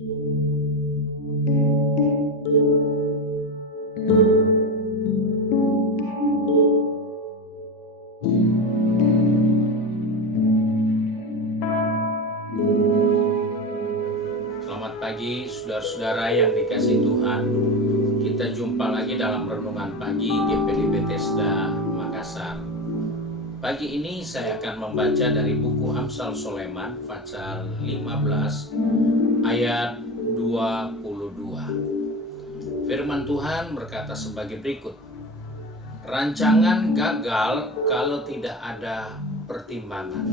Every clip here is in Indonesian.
Selamat pagi saudara-saudara yang dikasihi Tuhan. Kita jumpa lagi dalam renungan pagi GPD Bethesda Makassar. Pagi ini saya akan membaca dari buku Amsal Soleman pasal 15 ayat 22. Firman Tuhan berkata sebagai berikut. Rancangan gagal kalau tidak ada pertimbangan,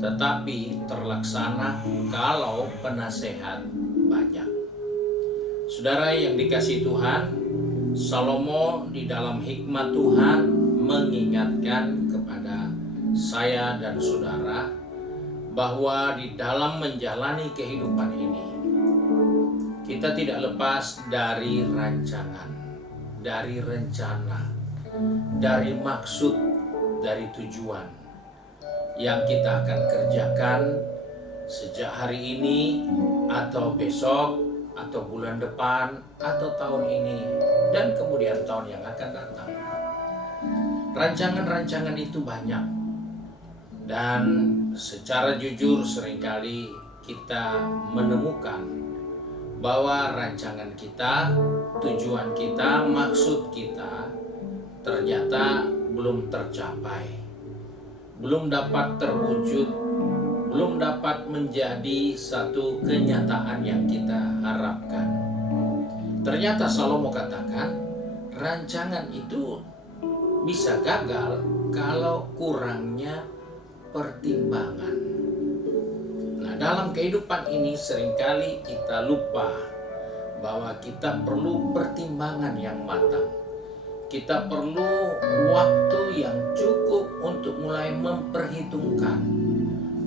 tetapi terlaksana kalau penasehat banyak. Saudara yang dikasihi Tuhan, Salomo di dalam hikmat Tuhan mengingatkan kepada saya dan saudara bahwa di dalam menjalani kehidupan ini kita tidak lepas dari rancangan, dari rencana, dari maksud, dari tujuan yang kita akan kerjakan sejak hari ini atau besok atau bulan depan atau tahun ini dan kemudian tahun yang akan datang. Rancangan-rancangan itu banyak dan secara jujur seringkali kita menemukan bahwa rancangan kita, tujuan kita, maksud kita ternyata belum tercapai, belum dapat terwujud, belum dapat menjadi satu kenyataan yang kita harapkan. Ternyata Salomo katakan, rancangan itu bisa gagal kalau kurangnya pertimbangan. Nah, dalam kehidupan ini seringkali kita lupa bahwa kita perlu pertimbangan yang matang. Kita perlu waktu yang cukup untuk mulai memperhitungkan,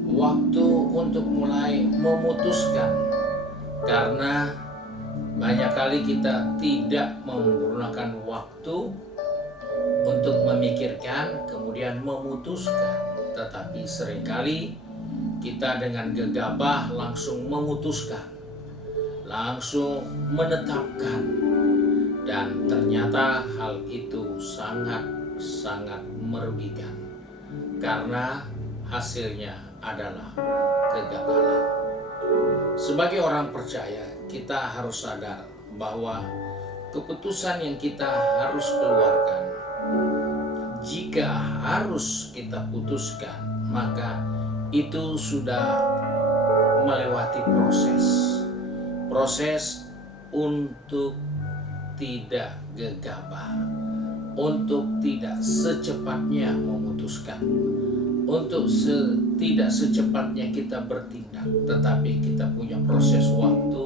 waktu untuk mulai memutuskan, karena banyak kali kita tidak menggunakan waktu untuk memikirkan kemudian memutuskan, tetapi seringkali kita dengan gegabah langsung memutuskan, langsung menetapkan, dan ternyata hal itu sangat merugikan karena hasilnya adalah kegagalan. Sebagai orang percaya, kita harus sadar bahwa keputusan yang kita harus keluarkan, jika harus kita putuskan, maka itu sudah melewati proses untuk tidak gegabah, untuk tidak secepatnya memutuskan, untuk tidak secepatnya kita bertindak, tetapi kita punya proses waktu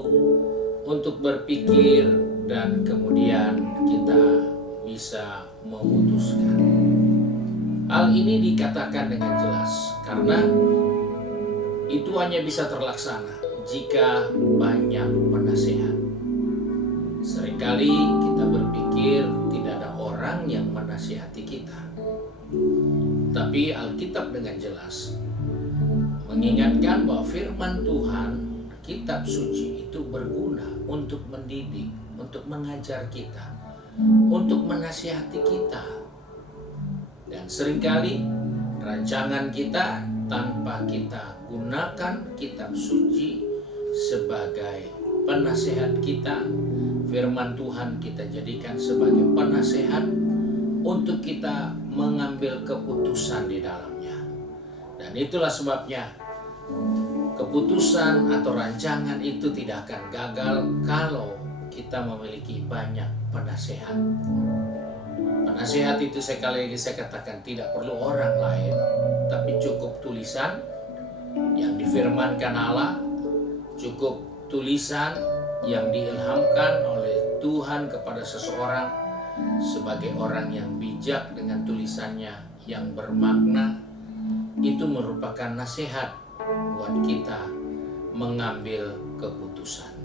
untuk berpikir dan kemudian kita bisa memutuskan. Hal ini dikatakan dengan jelas karena itu hanya bisa terlaksana jika banyak penasehat. Seringkali kita berpikir tidak ada orang yang menasihati kita. Tapi Alkitab dengan jelas mengingatkan bahwa firman Tuhan, kitab suci itu berguna untuk mendidik, untuk mengajar kita, untuk menasihati kita. Dan seringkali rancangan kita tanpa kita gunakan kitab suci sebagai penasehat kita, firman Tuhan kita jadikan sebagai penasehat untuk kita mengambil keputusan di dalamnya. Dan itulah sebabnya keputusan atau rancangan itu tidak akan gagal kalau kita memiliki banyak penasehat. Penasehat itu sekali lagi saya katakan tidak perlu orang lain, tapi cukup tulisan yang difirmankan Allah, cukup tulisan yang diilhamkan oleh Tuhan kepada seseorang sebagai orang yang bijak dengan tulisannya yang bermakna. Itu merupakan nasihat buat kita mengambil keputusan.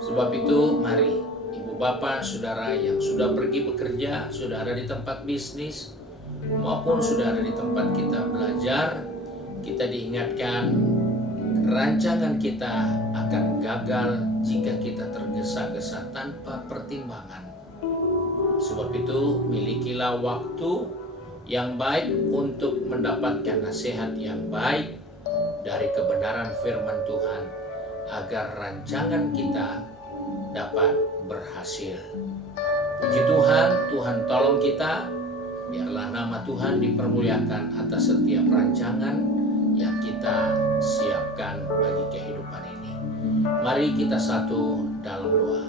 Sebab itu mari ibu bapak saudara yang sudah pergi bekerja, sudah ada di tempat bisnis maupun sudah ada di tempat kita belajar, kita diingatkan rancangan kita akan gagal jika kita tergesa-gesa tanpa pertimbangan. Sebab itu, milikilah waktu yang baik untuk mendapatkan nasihat yang baik dari kebenaran firman Tuhan, agar rancangan kita dapat berhasil. Puji Tuhan, Tuhan tolong kita, biarlah nama Tuhan dipermuliakan atas setiap rancangan yang kita siapkan bagi kehidupan ini. Mari kita satu dalam doa.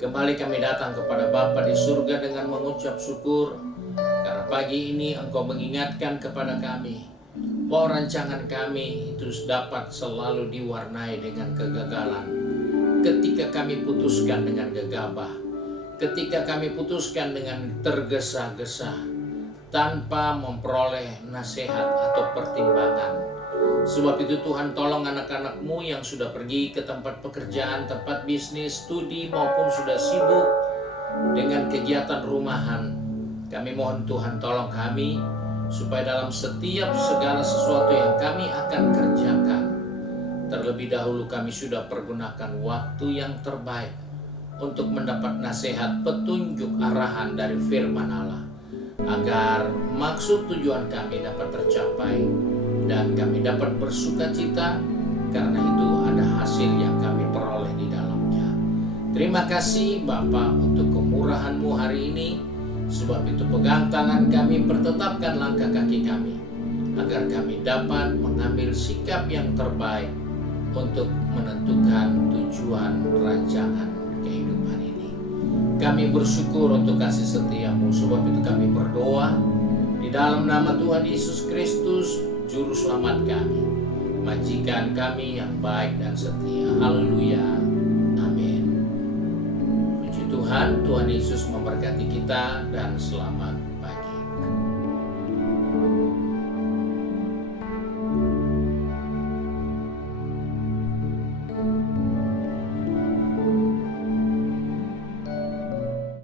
Kembali kami datang kepada Bapa di surga dengan mengucap syukur, karena pagi ini Engkau mengingatkan kepada kami bahwa rancangan kami itu dapat selalu diwarnai dengan kegagalan. Ketika kami putuskan dengan gegabah, ketika kami putuskan dengan tergesa-gesa, tanpa memperoleh nasihat atau pertimbangan. Sebab itu Tuhan, tolong anak-anak-Mu yang sudah pergi ke tempat pekerjaan, tempat bisnis, studi, maupun sudah sibuk dengan kegiatan rumahan. Kami mohon Tuhan tolong kami, supaya dalam setiap segala sesuatu yang kami akan kerjakan, terlebih dahulu kami sudah pergunakan waktu yang terbaik untuk mendapat nasihat, petunjuk, arahan dari firman Allah, agar maksud tujuan kami dapat tercapai dan kami dapat bersukacita, karena itu ada hasil yang kami peroleh di dalamnya. Terima kasih Bapa untuk kemurahan-Mu hari ini. Sebab itu pegang tangan kami, pertetapkan langkah kaki kami, agar kami dapat mengambil sikap yang terbaik untuk menentukan tujuan rancangan kehidupan ini. Kami bersyukur untuk kasih setia-Mu. Sebab itu kami berdoa di dalam nama Tuhan Yesus Kristus, Juru Selamat kami, majikan kami yang baik dan setia. Haleluya. Amin. Puji Tuhan, Tuhan Yesus memberkati kita dan selamat pagi.